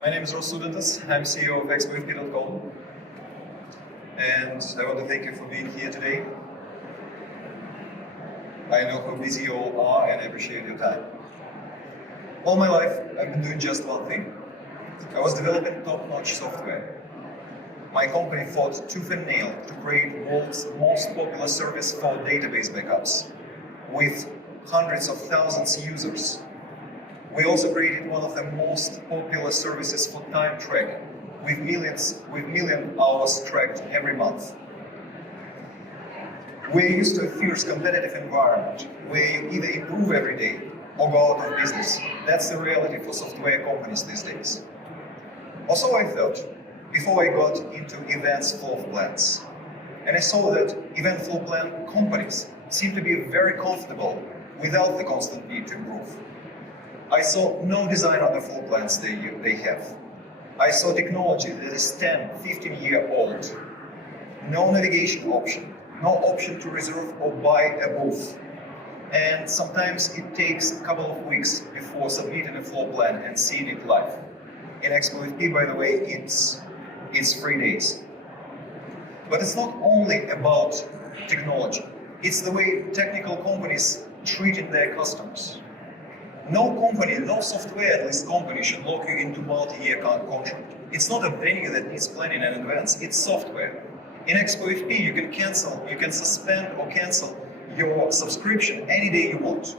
My name is Ross Studentas. I'm CEO of ExpoFP.com, and I want to thank you for being here today. I know how busy you all are, and I appreciate your time. All my life, I've been doing just one thing. I was developing top-notch software. My company fought tooth and nail to create the world's most popular service for database backups, with hundreds of thousands of users. We also created one of the most popular services for time tracking, with million hours tracked every month. We're used to a fierce competitive environment where you either improve every day or go out of business. That's the reality for software companies these days. Also, I thought, before I got into events floor plans, and I saw that event floor plan companies seem to be very comfortable without the constant need to improve. I saw no design on the floor plans they have. I saw technology that is 10, 15 years old. No navigation option, no option to reserve or buy a booth. And sometimes it takes a couple of weeks before submitting a floor plan and seeing it live. In ExpoFP, by the way, it's 3 days. But it's not only about technology. It's the way technical companies treating their customers. No company, no software at least company should lock you into multi-year contract. It's not a venue that needs planning in advance, it's software. In ExpoFP, you can suspend or cancel your subscription any day you want.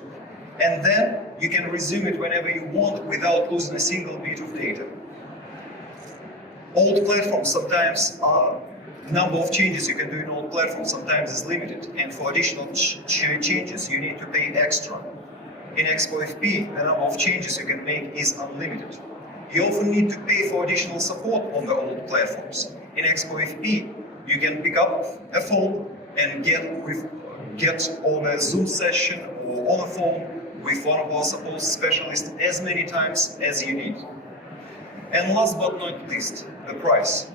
And then you can resume it whenever you want without losing a single bit of data. Old platforms sometimes number of changes you can do in old platforms sometimes is limited. And for additional changes, you need to pay extra. In ExpoFP, the number of changes you can make is unlimited. You often need to pay for additional support on the old platforms. In ExpoFP, you can pick up a phone and get on a Zoom session or on a phone with one of our support specialists as many times as you need. And last but not least, the price.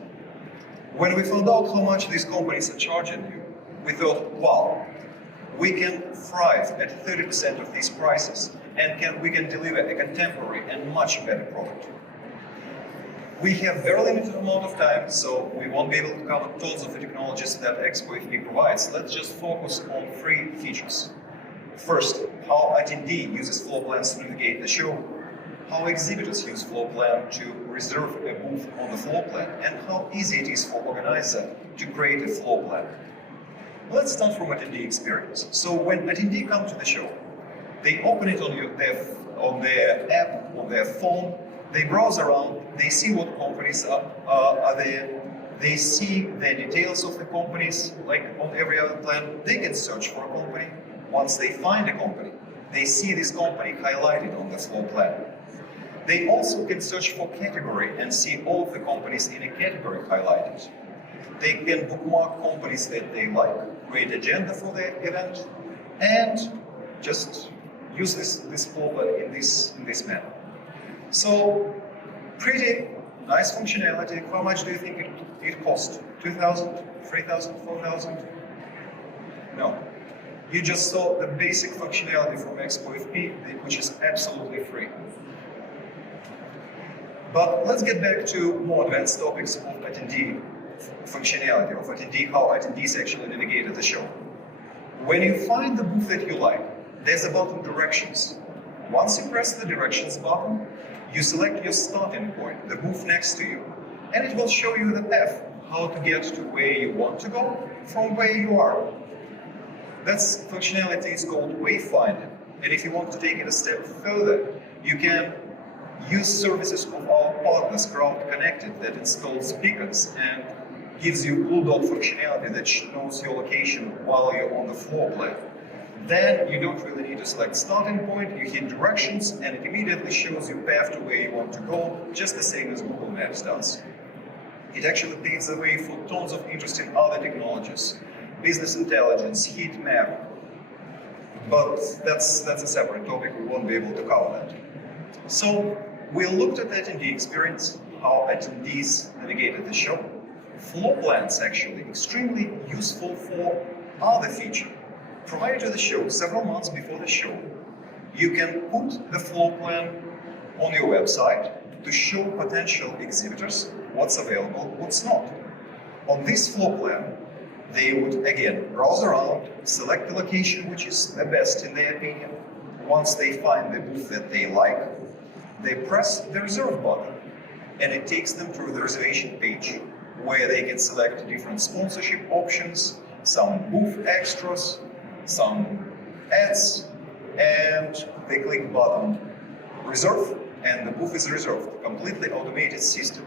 When we found out how much these companies are charging you, we thought, wow, we can thrive at 30% of these prices and we can deliver a contemporary and much better product. We have very limited amount of time, so we won't be able to cover tons of the technologies that ExpoFP provides. Let's just focus on 3 features. First, how attendee uses floor plans to navigate the show, how exhibitors use floor plan to reserve a booth on the floor plan, and how easy it is for organizer to create a floor plan. Let's start from attendee experience. So when attendee come to the show, they open it on their app, on their phone, they browse around, they see what companies are there, they see the details of the companies, like on every other plan, they can search for a company. Once they find a company, they see this company highlighted on the floor plan. They also can search for category and see all of the companies in a category highlighted. They can bookmark companies that they like, create agenda for their event, and just use this floor plan in this manner. So, pretty nice functionality. How much do you think it cost? 2,000, 3,000, 4,000? No. You just saw the basic functionality from ExpoFP, which is absolutely free. But let's get back to more advanced topics of attendee functionality, of how attendees actually navigate at the show. When you find the booth that you like, there's a button directions. Once you press the directions button, you select your starting point, the booth next to you, and it will show you the path, how to get to where you want to go from where you are. That functionality is called Wayfinding, and if you want to take it a step further, you can use services of our partners, Crowd Connected, that installs beacons and gives you blue dot functionality that knows your location while you're on the floor plan. Then you don't really need to select starting point, you hit directions, and it immediately shows you path to where you want to go, just the same as Google Maps does. It actually paves the way for tons of interesting other technologies, business intelligence, heat map, but that's a separate topic, we won't be able to cover that. So we looked at attendee experience, how attendees navigated the show. Floor plans actually extremely useful for other feature. Prior to the show, several months before the show, you can put the floor plan on your website to show potential exhibitors what's available, what's not. On this floor plan, they would again browse around, select the location which is the best in their opinion. Once they find the booth that they like, they press the reserve button and it takes them to the reservation page where they can select different sponsorship options, some booth extras, some ads, and they click button reserve and the booth is reserved. Completely automated system.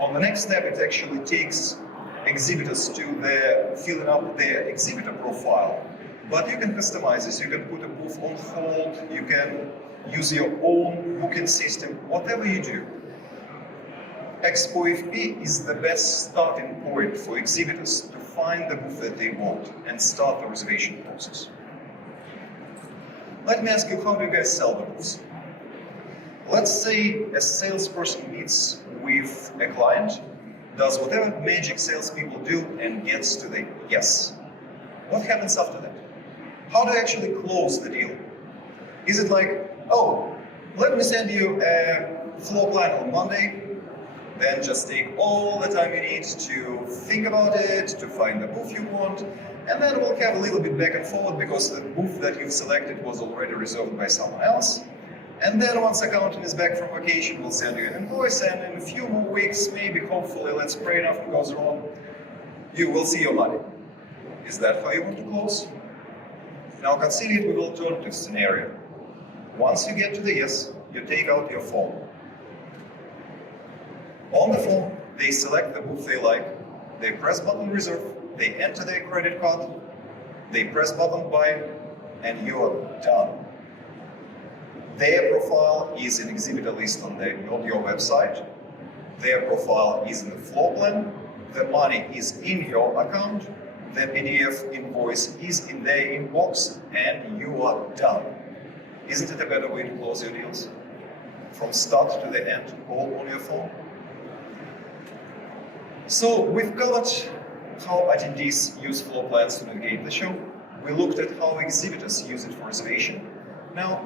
On the next step, it actually takes exhibitors to filling up their exhibitor profile, but you can customize this. You can put a booth on hold, you can use your own booking system, whatever you do. ExpoFP is the best starting point for exhibitors to find the booth that they want and start the reservation process. Let me ask you, how do you guys sell the booths? Let's say a salesperson meets with a client, does whatever magic salespeople do, and gets to the yes. What happens after that? How do you actually close the deal? Is it like, oh, let me send you a floor plan on Monday, then just take all the time you need to think about it, to find the booth you want, and then we'll have a little bit back and forth because the booth that you've selected was already reserved by someone else. And then once accountant is back from vacation, we'll send you an invoice, and in a few more weeks, maybe, hopefully, let's pray nothing goes wrong, you will see your money. Is that how you want to close? Now consider it with alternative scenario. Once you get to the yes, you take out your phone. On the phone, they select the booth they like, they press button reserve, they enter their credit card, they press button buy, and you're done. Their profile is an exhibitor list on your website. Their profile is in the floor plan. The money is in your account. The PDF invoice is in their inbox, and you are done. Isn't it a better way to close your deals? From start to the end, all on your phone? So we've covered how attendees use floor plans to navigate the show. We looked at how exhibitors use it for reservation. Now,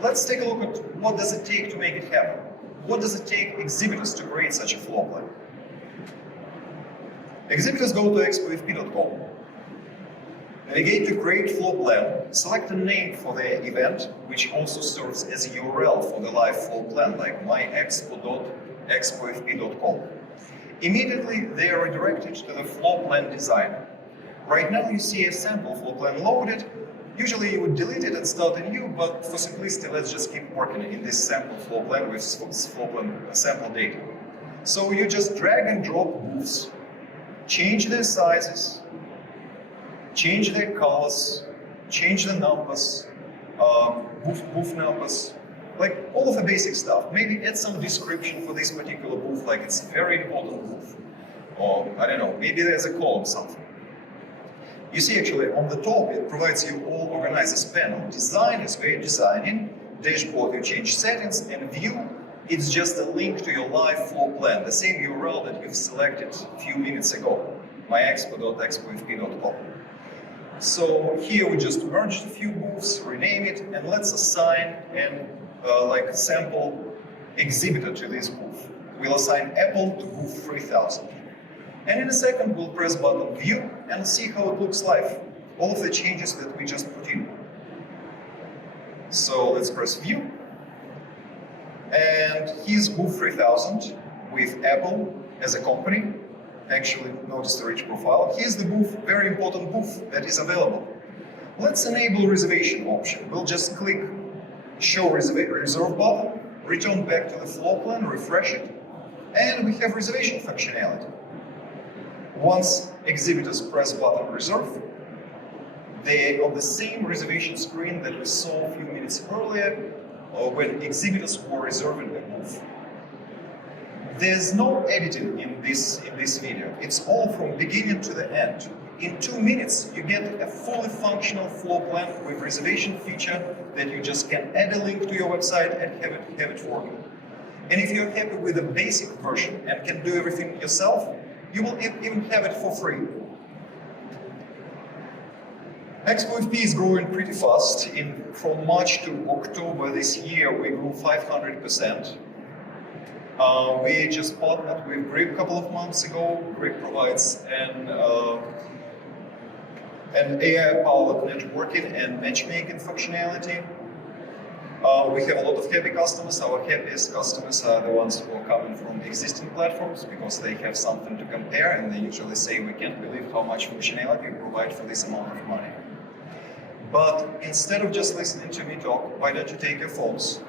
let's take a look at what does it take to make it happen. What does it take exhibitors to create such a floor plan? Exhibitors go to ExpoFP.com, navigate to create floor plan, select a name for their event, which also serves as a URL for the live floor plan, like myexpo.expofp.com. Immediately, they are redirected to the floor plan designer. Right now, you see a sample floor plan loaded. Usually you would delete it and start a new, but for simplicity, let's just keep working in this sample floor plan with floor plan sample data. So you just drag and drop booths, change their sizes, change their colors, change the numbers, booth numbers, like all of the basic stuff. Maybe add some description for this particular booth, like it's a very important booth. Or, I don't know, maybe there's a column something. You see, actually, on the top, it provides you all organizers panel. Design is where you're designing, dashboard, you change settings, and view, it's just a link to your live floor plan, the same URL that you've selected a few minutes ago, myexpo.expofp.com. So here we just merged a few booths, rename it, and let's assign an sample exhibitor to this booth. We'll assign Apple to booth 3000. And in a second, we'll press button view and see how it looks live. All of the changes that we just put in. So let's press view. And here's booth 3000 with Apple as a company. Actually, notice the rich profile. Here's the booth, very important booth that is available. Let's enable reservation option. We'll just click show reserve button, return back to the floor plan, refresh it, and we have reservation functionality. Once exhibitors press button reserve, they on the same reservation screen that we saw a few minutes earlier when exhibitors were reserving a booth. There's no editing in this video. It's all from beginning to the end. In 2 minutes, you get a fully functional floor plan with reservation feature that you just can add a link to your website and have it working. And if you're happy with the basic version and can do everything yourself, you will even have it for free. ExpoFP is growing pretty fast. From March to October this year, we grew 500%. We just partnered with Grip a couple of months ago. Grip provides an AI-powered networking and matchmaking functionality. We have a lot of happy customers. Our happiest customers are the ones who are coming from existing platforms because they have something to compare, and they usually say, we can't believe how much functionality we provide for this amount of money. But instead of just listening to me talk, why don't you take your phones,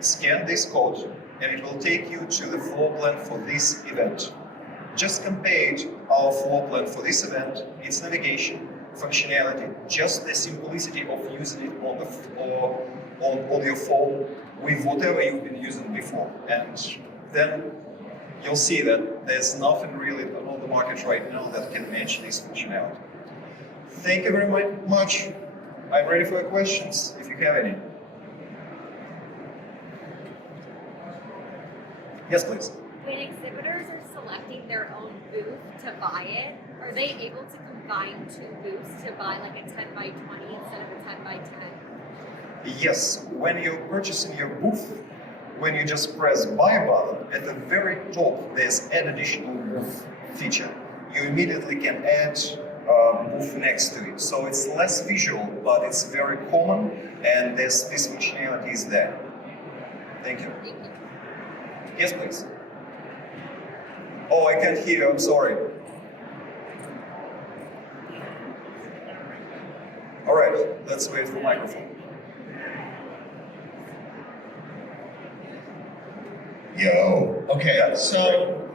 scan this code, and it will take you to the floor plan for this event. Just compare our floor plan for this event, its navigation, functionality, just the simplicity of using it on your phone with whatever you've been using before. And then you'll see that there's nothing really on the market right now that can match this functionality. Thank you very much. I'm ready for your questions, if you have any. Yes, please. When exhibitors are selecting their own booth to buy it, are they able to combine two booths to buy like a 10 by 20 instead of a 10 by 10? Yes, when you're purchasing your booth, when you just press buy button, at the very top there's add additional booth feature. You immediately can add a booth next to it. So it's less visual, but it's very common, and this functionality is there. Thank you. Thank you. Yes, please. Oh, I can't hear you, I'm sorry. All right, let's wait for microphone. Yo, okay, so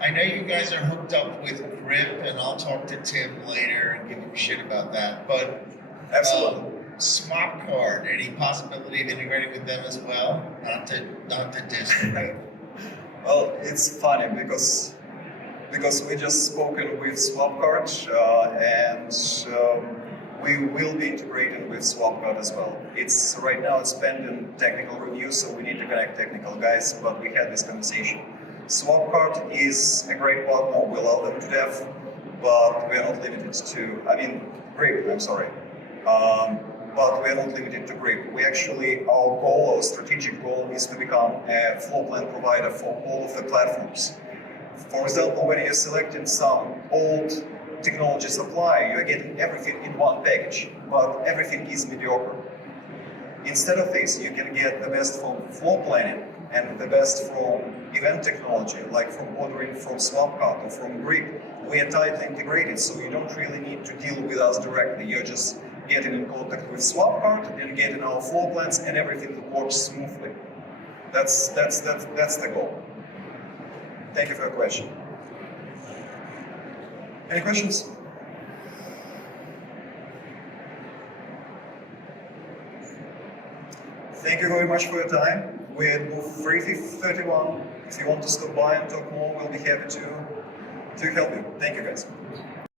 I know you guys are hooked up with Grip, and I'll talk to Tim later and give him shit about that, but Absolutely. Swap Card, any possibility of integrating with them as well? Not to diss them. Well, it's funny because we just spoken with SwapCard and we will be integrating with SwapCard as well. It's right now it's pending technical review, so we need to connect technical guys. But we had this conversation. SwapCard is a great partner. We love them to death, but we are not limited to. I mean, Grip. I'm sorry. But we are not limited to Grip. We actually, our goal, our strategic goal is to become a floor plan provider for all of the platforms. For example, when you're selecting some old technology supply, you're getting everything in one package, but everything is mediocre. Instead of this, you can get the best from floor planning and the best from event technology, like from ordering from SwapCard or from Grip. We are tightly integrated, so you don't really need to deal with us directly. You're just getting in contact with SwapCard and getting our floor plans, and everything works smoothly. That's the goal. Thank you for your question. Any questions? Thank you very much for your time. We're at booth 331. If you want to stop by and talk more, we'll be happy to help you. Thank you, guys.